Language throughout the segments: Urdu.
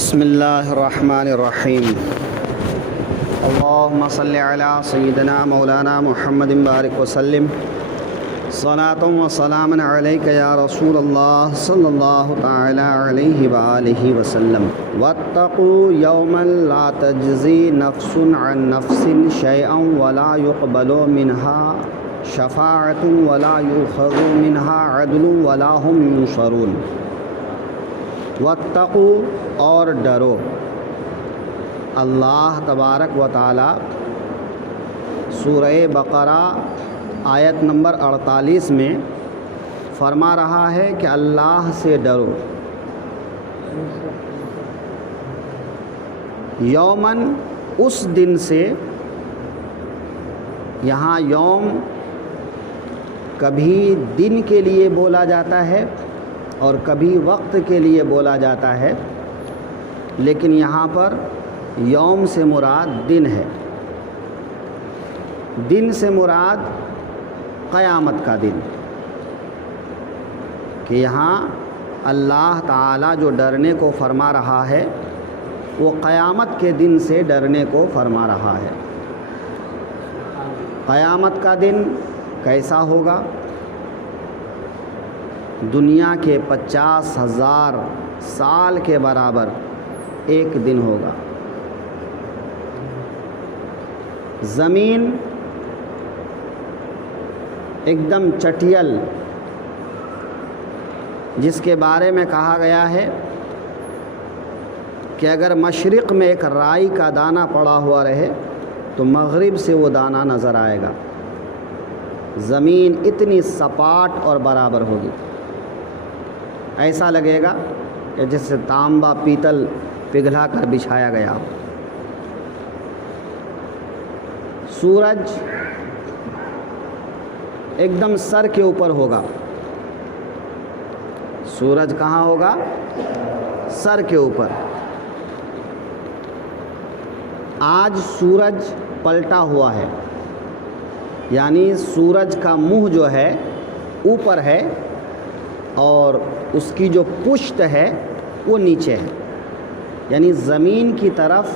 بسم اللہ الرحمن الرحیم اللہم صلی علی سیدنا مولانا محمد بارک وسلم صلاۃ و سلام علیک یا رسول اللہ صلی اللہ تعالی علیہ وآلہ وسلم واتقوا یوما لا تجزی نفس عن نفس شیئا ولا يقبل منها شفاعۃ ولا یؤخذ منها عدل ولا هم ینصرون۔ واتقوا اور ڈرو۔ اللہ تبارک و تعالی سورہ بقرہ آیت نمبر 48 میں فرما رہا ہے کہ اللہ سے ڈرو۔ یومن اس دن سے، یہاں یوم کبھی دن کے لیے بولا جاتا ہے اور کبھی وقت کے لیے بولا جاتا ہے، لیکن یہاں پر یوم سے مراد دن ہے۔ دن سے مراد قیامت کا دن، کہ یہاں اللہ تعالیٰ جو ڈرنے کو فرما رہا ہے وہ قیامت کے دن سے ڈرنے کو فرما رہا ہے۔ قیامت کا دن کیسا ہوگا؟ دنیا کے 50,000 سال کے برابر ایک دن ہوگا۔ زمین ایک دم چٹیل، جس کے بارے میں کہا گیا ہے کہ اگر مشرق میں ایک رائی کا دانہ پڑا ہوا رہے تو مغرب سے وہ دانہ نظر آئے گا۔ زمین اتنی سپاٹ اور برابر ہوگی، ایسا لگے گا کہ جیسے تانبا پیتل پگھلا کر بچھایا گیا ہو۔ سورج ایک دم سر کے اوپر ہوگا۔ سورج کہاں ہوگا؟ سر کے اوپر۔ آج سورج پلٹا ہوا ہے، یعنی سورج کا منہ جو ہے اوپر ہے اور اس کی جو پشت ہے وہ نیچے ہے، یعنی زمین کی طرف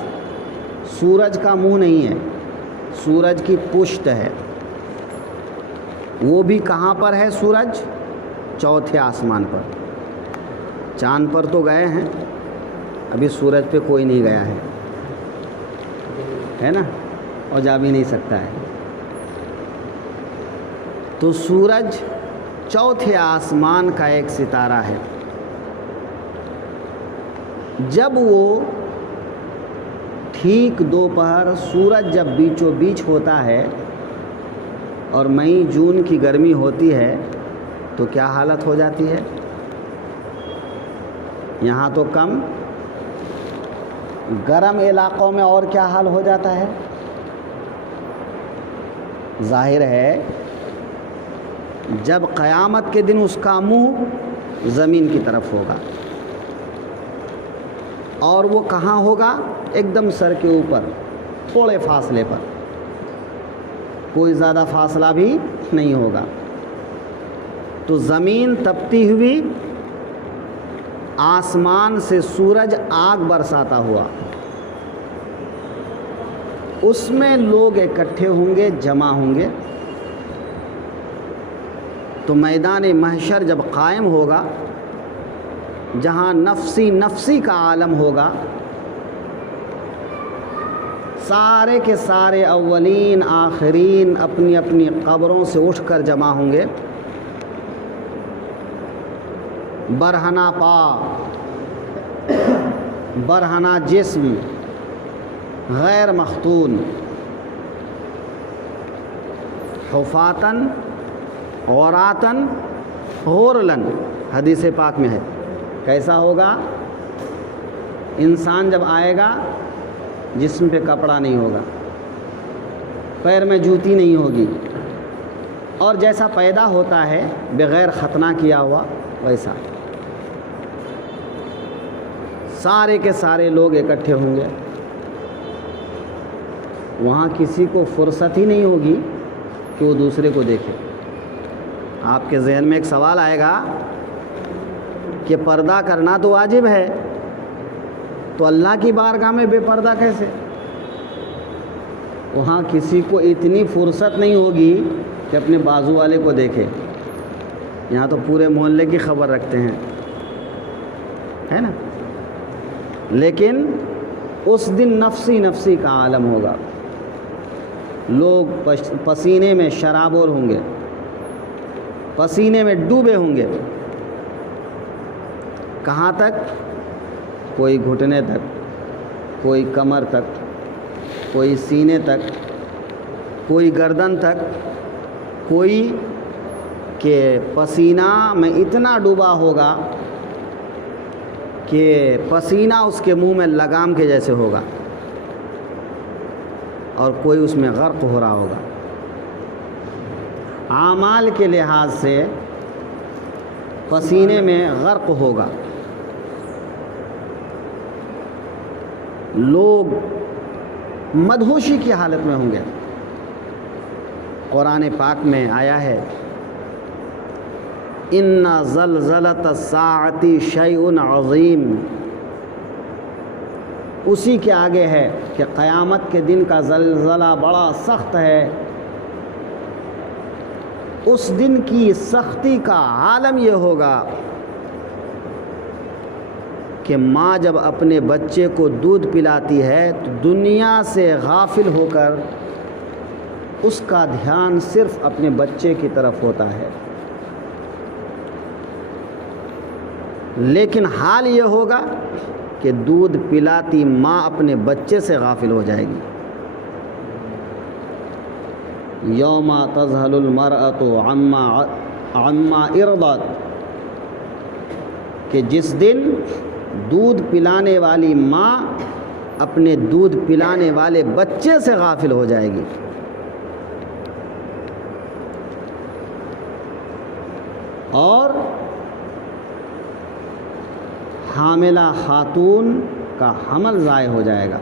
سورج کا منہ نہیں ہے، سورج کی پشت ہے۔ وہ بھی کہاں پر ہے سورج؟ چوتھے آسمان پر۔ چاند پر تو گئے ہیں، ابھی سورج پہ کوئی نہیں گیا ہے نا، اور جا بھی نہیں سکتا ہے۔ تو سورج چوتھے آسمان کا ایک ستارہ ہے۔ جب وہ ٹھیک دوپہر سورج جب بیچوں بیچ ہوتا ہے اور مئی جون کی گرمی ہوتی ہے تو کیا حالت ہو جاتی ہے؟ یہاں تو کم، گرم علاقوں میں اور کیا حال ہو جاتا ہے؟ ظاہر ہے جب قیامت کے دن اس کا منہ زمین کی طرف ہوگا، اور وہ کہاں ہوگا؟ ایک دم سر کے اوپر، تھوڑے فاصلے پر، کوئی زیادہ فاصلہ بھی نہیں ہوگا۔ تو زمین تپتی ہوئی، آسمان سے سورج آگ برساتا ہوا، اس میں لوگ اکٹھے ہوں گے، جمع ہوں گے۔ تو میدان محشر جب قائم ہوگا، جہاں نفسی نفسی کا عالم ہوگا، سارے کے سارے اولین آخرین اپنی اپنی قبروں سے اٹھ کر جمع ہوں گے۔ برہنہ پا، برہنہ جسم، غیر مختون، حفاتن عوراتن غرلن، حدیث پاک میں ہے۔ کیسا ہوگا؟ انسان جب آئے گا جسم پہ کپڑا نہیں ہوگا، پیر میں جوتی نہیں ہوگی، اور جیسا پیدا ہوتا ہے بغیر ختنہ کیا ہوا ویسا۔ سارے کے سارے لوگ اکٹھے ہوں گے، وہاں کسی کو فرصت ہی نہیں ہوگی کہ وہ دوسرے کو دیکھے۔ آپ کے ذہن میں ایک سوال آئے گا کہ پردہ کرنا تو واجب ہے، تو اللہ کی بارگاہ میں بے پردہ کیسے؟ وہاں کسی کو اتنی فرصت نہیں ہوگی کہ اپنے بازو والے کو دیکھے. یہاں تو پورے محلے کی خبر رکھتے ہیں، ہے نا. لیکن اس دن نفسی نفسی کا عالم ہوگا. لوگ پسینے میں شرابور ہوں گے، پسینے میں ڈوبے ہوں گے. کہاں تک؟ کوئی گھٹنے تک، کوئی کمر تک، کوئی سینے تک، کوئی گردن تک، کوئی کہ پسینہ میں اتنا ڈوبا ہوگا کہ پسینہ اس کے منہ میں لگام کے جیسے ہوگا، اور کوئی اس میں غرق ہو رہا ہوگا. اعمال کے لحاظ سے پسینے میں غرق ہوگا. لوگ مدہوشی کی حالت میں ہوں گے. قرآن پاک میں آیا ہے ان زلزلۃ الساعۃ شیء عظیم. اسی کے آگے ہے کہ قیامت کے دن کا زلزلہ بڑا سخت ہے. اس دن کی سختی کا عالم یہ ہوگا کہ ماں جب اپنے بچے کو دودھ پلاتی ہے تو دنیا سے غافل ہو کر اس کا دھیان صرف اپنے بچے کی طرف ہوتا ہے. لیکن حال یہ ہوگا کہ دودھ پلاتی ماں اپنے بچے سے غافل ہو جائے گی. یوم تذہل المرأۃ عما ارضت، کہ جس دن دودھ پلانے والی ماں اپنے دودھ پلانے والے بچے سے غافل ہو جائے گی. اور حاملہ خاتون کا حمل ضائع ہو جائے گا.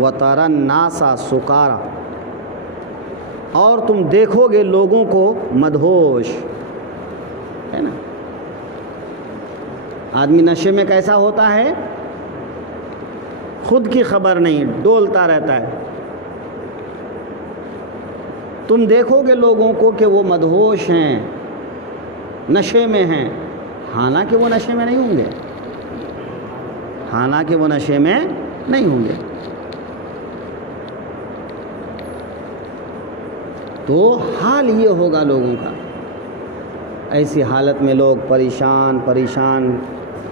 وَتَرَى النَّاسَ سُكَارَىٰ، اور تم دیکھو گے لوگوں کو مدہوش، ہے نا. آدمی نشے میں کیسا ہوتا ہے؟ خود کی خبر نہیں، ڈولتا رہتا ہے. تم دیکھو گے لوگوں کو کہ وہ مدہوش ہیں، نشے میں ہیں، حالانکہ وہ نشے میں نہیں ہوں گے، حالانکہ وہ نشے میں نہیں ہوں گے. تو حال یہ ہوگا لوگوں کا. ایسی حالت میں لوگ پریشان،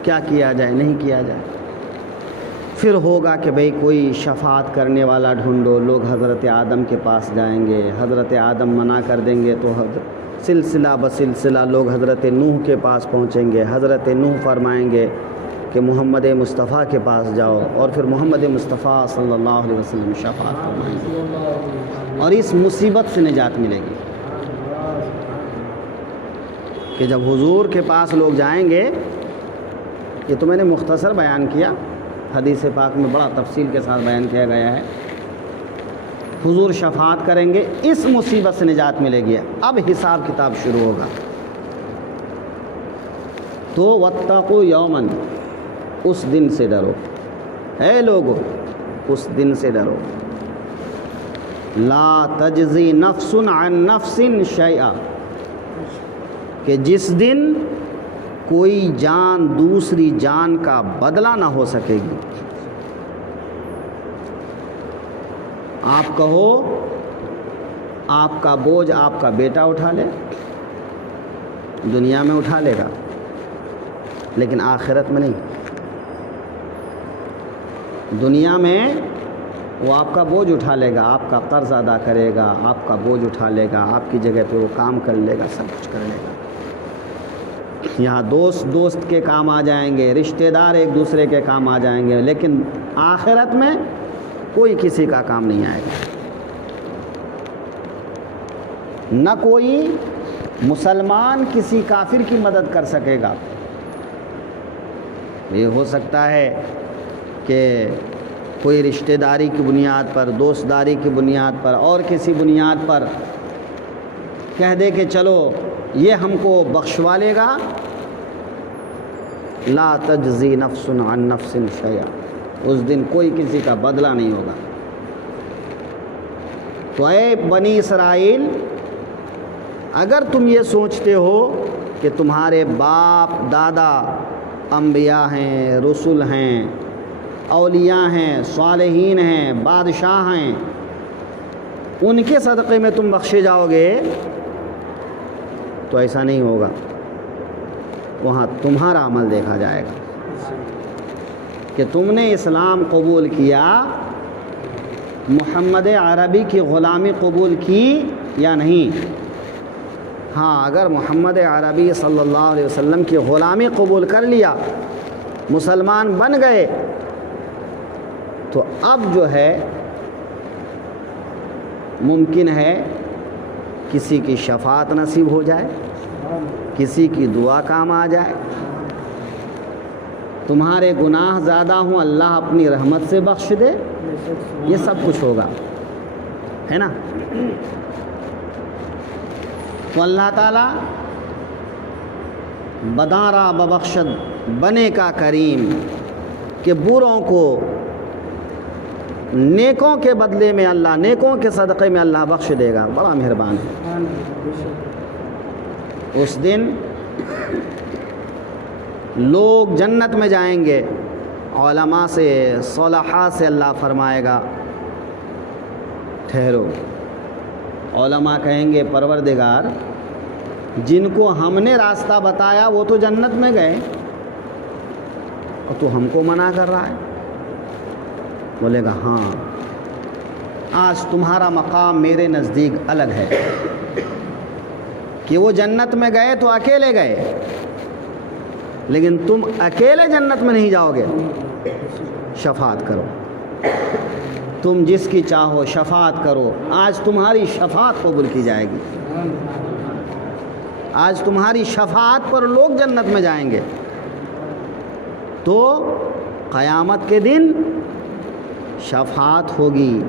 کیا کیا جائے، نہیں کیا جائے. پھر ہوگا کہ بھئی کوئی شفاعت کرنے والا ڈھونڈو. لوگ حضرت آدم کے پاس جائیں گے، حضرت آدم منع کر دیں گے تو سلسلہ بسلسلہ لوگ حضرت نوح کے پاس پہنچیں گے. حضرت نوح فرمائیں گے کہ محمد مصطفیٰ کے پاس جاؤ، اور پھر محمد مصطفیٰ صلی اللہ علیہ وسلم شفاعت فرمائیں گے، اور اس مصیبت سے نجات ملے گی کہ جب حضور کے پاس لوگ جائیں گے. یہ تو میں نے مختصر بیان کیا، حدیث پاک میں بڑا تفصیل کے ساتھ بیان کیا گیا ہے. حضور شفاعت کریں گے، اس مصیبت سے نجات ملے گی. اب حساب کتاب شروع ہوگا. تو واتقوا یوماً، اس دن سے ڈرو. اے لوگو، اس دن سے ڈرو. لا تجزی نفس عن نفس شیئا، کہ جس دن کوئی جان دوسری جان کا بدلہ نہ ہو سکے گی. آپ کہو آپ کا بوجھ آپ کا بیٹا اٹھا لے، دنیا میں اٹھا لے گا، لیکن آخرت میں نہیں. دنیا میں وہ آپ کا بوجھ اٹھا لے گا، آپ کا قرض ادا کرے گا، آپ کا بوجھ اٹھا لے گا، آپ کی جگہ پہ وہ کام کر لے گا، سب کچھ کر لے گا. یہاں دوست کے کام آ جائیں گے، رشتہ دار ایک دوسرے کے کام آ جائیں گے، لیکن آخرت میں کوئی کسی کا کام نہیں آئے گا. نہ کوئی مسلمان کسی کافر کی مدد کر سکے گا. یہ ہو سکتا ہے کہ کوئی رشتہ داری کی بنیاد پر، دوست داری کی بنیاد پر، اور کسی بنیاد پر کہہ دے کہ چلو یہ ہم کو بخشوا لے گا، لا تجزی نفس عن نفس شیئا، اس دن کوئی کسی کا بدلہ نہیں ہوگا۔ تو اے بنی اسرائیل، اگر تم یہ سوچتے ہو کہ تمہارے باپ دادا انبیاء ہیں، رسول ہیں، اولیاء ہیں، صالحین ہیں، بادشاہ ہیں، ان کے صدقے میں تم بخشے جاؤ گے، تو ایسا نہیں ہوگا۔ وہاں تمہارا عمل دیکھا جائے گا کہ تم نے اسلام قبول کیا، محمد عربی کی غلامی قبول کی یا نہیں۔ ہاں، اگر محمد عربی صلی اللہ علیہ وسلم کی غلامی قبول کر لیا، مسلمان بن گئے، تو اب جو ہے ممکن ہے کسی کی شفاعت نصیب ہو جائے، کسی کی دعا کام آ جائے، تمہارے گناہ زیادہ ہوں، اللہ اپنی رحمت سے بخش دے، یہ سب کچھ ہوگا، ہے نا۔ تو اللہ تعالیٰ بدارا ببخشد بنے کا کریم کہ بروں کو نیکوں کے بدلے میں اللہ، نیکوں کے صدقے میں اللہ بخش دے گا، بڑا مہربان ہے۔ اس دن لوگ جنت میں جائیں گے، علماء سے، صلحاء سے اللہ فرمائے گا ٹھہرو۔ علماء کہیں گے پروردگار، جن کو ہم نے راستہ بتایا وہ تو جنت میں گئے، اور تو ہم کو منع کر رہا ہے۔ بولے گا ہاں، آج تمہارا مقام میرے نزدیک الگ ہے کہ وہ جنت میں گئے تو اکیلے گئے، لیکن تم اکیلے جنت میں نہیں جاؤ گے، شفاعت کرو، تم جس کی چاہو شفاعت کرو۔ آج تمہاری شفاعت قبول کی جائے گی، آج تمہاری شفاعت پر لوگ جنت میں جائیں گے۔ تو قیامت کے دن شفاعت ہوگی،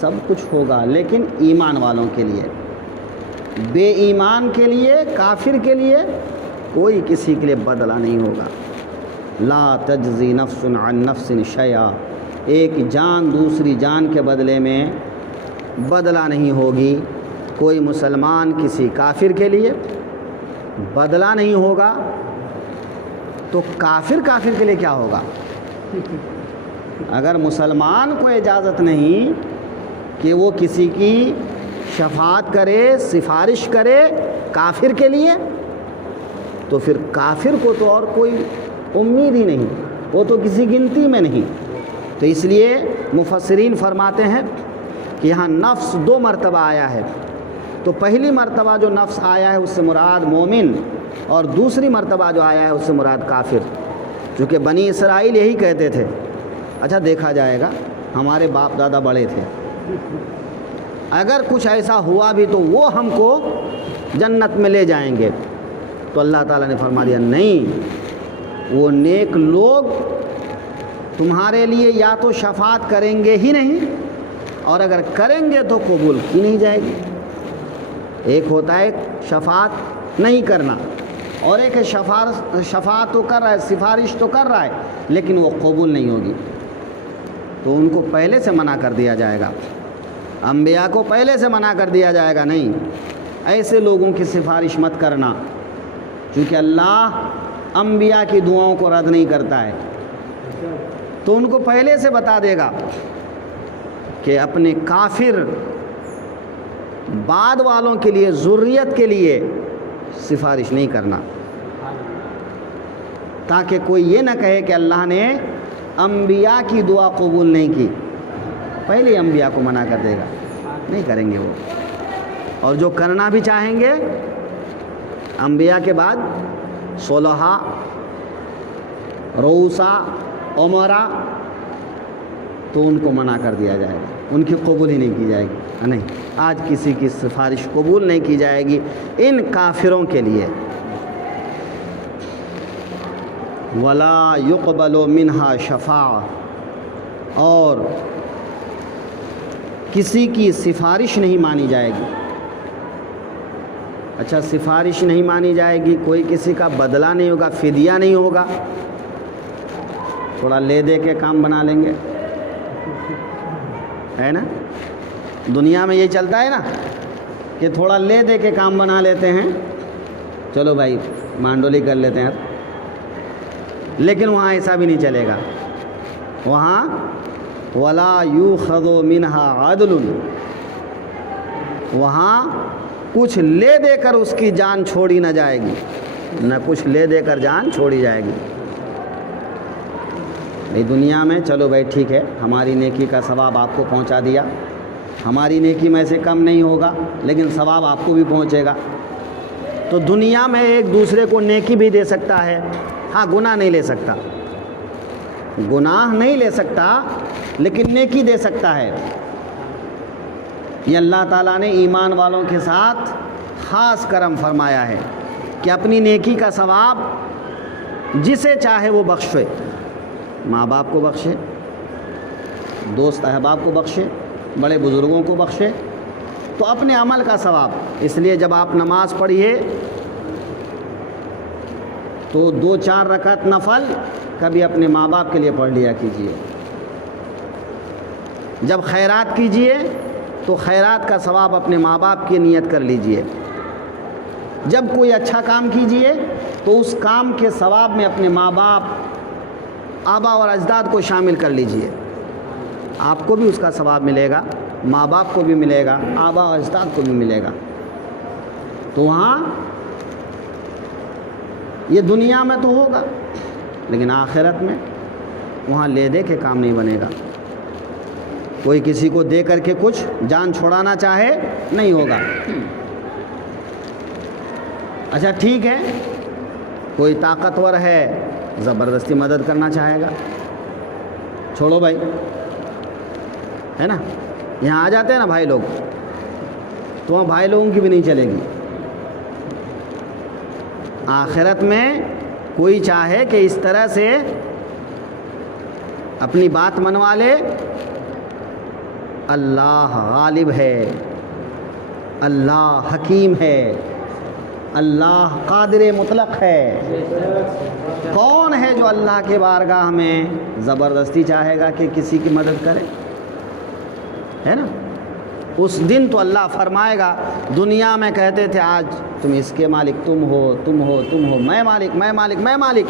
سب کچھ ہوگا، لیکن ایمان والوں کے لیے، بے ایمان کے لیے، کافر کے لیے کوئی کسی کے لیے بدلہ نہیں ہوگا۔ لا تجزی نفس عن نفس شیئا، ایک جان دوسری جان کے بدلے میں بدلہ نہیں ہوگی۔ کوئی مسلمان کسی کافر کے لیے بدلہ نہیں ہوگا، تو کافر کے لیے کیا ہوگا؟ اگر مسلمان کو اجازت نہیں کہ وہ کسی کی شفاعت کرے، سفارش کرے کافر کے لیے، تو پھر کافر کو تو اور کوئی امید ہی نہیں، وہ تو کسی گنتی میں نہیں۔ تو اس لیے مفسرین فرماتے ہیں کہ یہاں نفس 2 مرتبہ آیا ہے، تو پہلی مرتبہ جو نفس آیا ہے اس سے مراد مومن، اور دوسری مرتبہ جو آیا ہے اس سے مراد کافر، چونکہ بنی اسرائیل یہی کہتے تھے۔ اچھا دیکھا جائے گا، ہمارے باپ دادا بڑے تھے، اگر کچھ ایسا ہوا بھی تو وہ ہم کو جنت میں لے جائیں گے، تو اللہ تعالیٰ نے فرما دیا نہیں، وہ نیک لوگ تمہارے لیے یا تو شفاعت کریں گے ہی نہیں، اور اگر کریں گے تو قبول کی نہیں جائے گی۔ ایک ہوتا ہے شفاعت نہیں کرنا، اور ایک ہے شفاعت تو کر رہا ہے، سفارش تو کر رہا ہے، لیکن وہ قبول نہیں ہوگی، تو ان کو پہلے سے منع کر دیا جائے گا، انبیاء کو پہلے سے منع کر دیا جائے گا، نہیں ایسے لوگوں کی سفارش مت کرنا، کیونکہ اللہ انبیاء کی دعاؤں کو رد نہیں کرتا ہے۔ تو ان کو پہلے سے بتا دے گا کہ اپنے کافر بعد والوں کے لیے، ذریت کے لیے سفارش نہیں کرنا، تاکہ کوئی یہ نہ کہے کہ اللہ نے انبیاء کی دعا قبول نہیں کی، پہلے انبیاء کو منع کر دے گا، نہیں کریں گے وہ۔ اور جو کرنا بھی چاہیں گے انبیاء کے بعد، صلحاء، رؤساء، امراء، تو ان کو منع کر دیا جائے گا، ان کی قبول ہی نہیں کی جائے گی۔ نہیں، آج کسی کی سفارش قبول نہیں کی جائے گی ان کافروں کے لیے۔ وَلَا يُقْبَلُ مِنْهَا شَفَاعَةٌ، اور کسی کی سفارش نہیں مانی جائے گی۔ اچھا، سفارش نہیں مانی جائے گی، کوئی کسی کا بدلہ نہیں ہوگا، فدیہ نہیں ہوگا، تھوڑا لے دے کے کام بنا لیں گے، ہے نا؟ دنیا میں یہ چلتا ہے نا کہ تھوڑا لے دے کے کام بنا لیتے ہیں، چلو بھائی مانڈولی کر لیتے ہیں، لیکن وہاں ایسا بھی نہیں چلے گا. وہاں ولا یؤخذ منها عدل، وہاں کچھ لے دے کر اس کی جان چھوڑی نہ جائے گی، نہ کچھ لے دے کر جان چھوڑی جائے گی. بھائی دنیا میں چلو بھائی ٹھیک ہے، ہماری نیکی کا ثواب آپ کو پہنچا دیا، ہماری نیکی میں سے کم نہیں ہوگا لیکن ثواب آپ کو بھی پہنچے گا. تو دنیا میں ایک دوسرے کو نیکی بھی دے سکتا ہے، ہاں گناہ نہیں لے سکتا، گناہ نہیں لے سکتا لیکن نیکی دے سکتا ہے. یہ اللہ تعالیٰ نے ایمان والوں کے ساتھ خاص کرم فرمایا ہے کہ اپنی نیکی کا ثواب جسے چاہے وہ بخشے، ماں باپ کو بخشے، دوست احباب کو بخشے، بڑے بزرگوں کو بخشے، تو اپنے عمل کا ثواب. اس لیے جب آپ نماز پڑھیے تو 2-4 رکعت نفل کبھی اپنے ماں باپ کے لیے پڑھ لیا کیجیے. جب خیرات کیجیے تو خیرات کا ثواب اپنے ماں باپ کی نیت کر لیجیے. جب کوئی اچھا کام کیجیے تو اس کام کے ثواب میں اپنے ماں باپ، آبا اور اجداد کو شامل کر لیجیے، آپ کو بھی اس کا ثواب ملے گا، ماں باپ کو بھی ملے گا، آبا اور اجداد کو بھی ملے گا. تو وہاں یہ دنیا میں تو ہوگا لیکن آخرت میں وہاں لے دے کے کام نہیں بنے گا. کوئی کسی کو دے کر کے کچھ جان چھوڑانا چاہے نہیں ہوگا. اچھا ٹھیک ہے، کوئی طاقتور ہے زبردستی مدد کرنا چاہے گا، چھوڑو بھائی، ہے نا؟ یہاں آ جاتے ہیں نا بھائی لوگ، تو وہاں بھائی لوگوں کی بھی نہیں چلے گی. آخرت میں کوئی چاہے کہ اس طرح سے اپنی بات منوا لے، اللہ غالب ہے، اللہ حکیم ہے، اللہ قادر مطلق ہے. کون ہے جو اللہ کے بارگاہ میں زبردستی چاہے گا کہ کسی کی مدد کرے، ہے نا؟ اس دن تو اللہ فرمائے گا. دنیا میں کہتے تھے آج تم اس کے مالک، تم ہو تم ہو تم ہو، میں مالک میں مالک میں مالک.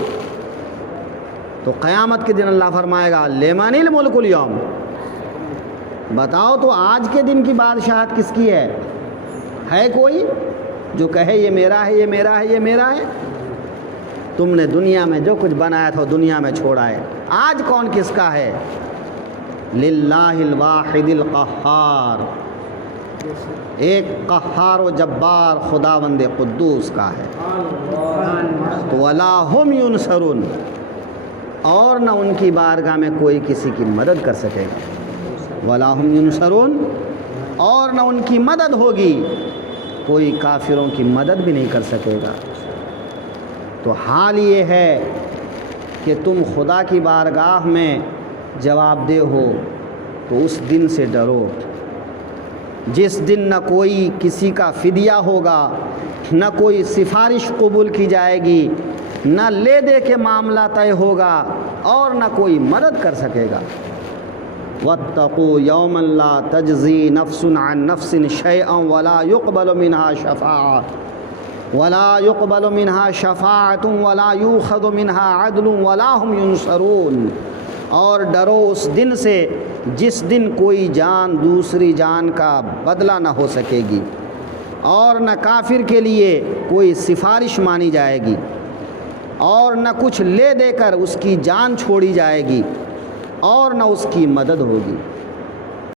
تو قیامت کے دن اللہ فرمائے گا لمن الملک اليوم، بتاؤ تو آج کے دن کی بادشاہت کس کی ہے؟ ہے کوئی جو کہے یہ میرا ہے، یہ میرا ہے، یہ میرا ہے؟ تم نے دنیا میں جو کچھ بنایا تھا دنیا میں چھوڑا ہے. آج کون کس کا ہے؟ للہ الواحد القہار، ایک قہار و جبار خداوند قدوس کا ہے. تو ولا هم ینصرون، اور نہ ان کی بارگاہ میں کوئی کسی کی مدد کر سکے گا. ولا هم ینصرون، اور نہ ان کی مدد ہوگی، کوئی کافروں کی مدد بھی نہیں کر سکے گا. تو حال یہ ہے کہ تم خدا کی بارگاہ میں جواب دہ ہو تو اس دن سے ڈرو جس دن نہ کوئی کسی کا فدیہ ہوگا، نہ کوئی سفارش قبول کی جائے گی، نہ لے دے کے معاملہ طے ہوگا، اور نہ کوئی مدد کر سکے گا. واتقوا یوما لا تجزی نفس عن نفس شیئا ولا يقبل منها شفاعة ولا يؤخذ منها عدل ولا هم ينصرون. اور ڈرو اس دن سے جس دن کوئی جان دوسری جان کا بدلہ نہ ہو سکے گی، اور نہ کافر کے لیے کوئی سفارش مانی جائے گی، اور نہ کچھ لے دے کر اس کی جان چھوڑی جائے گی، اور نہ اس کی مدد ہوگی.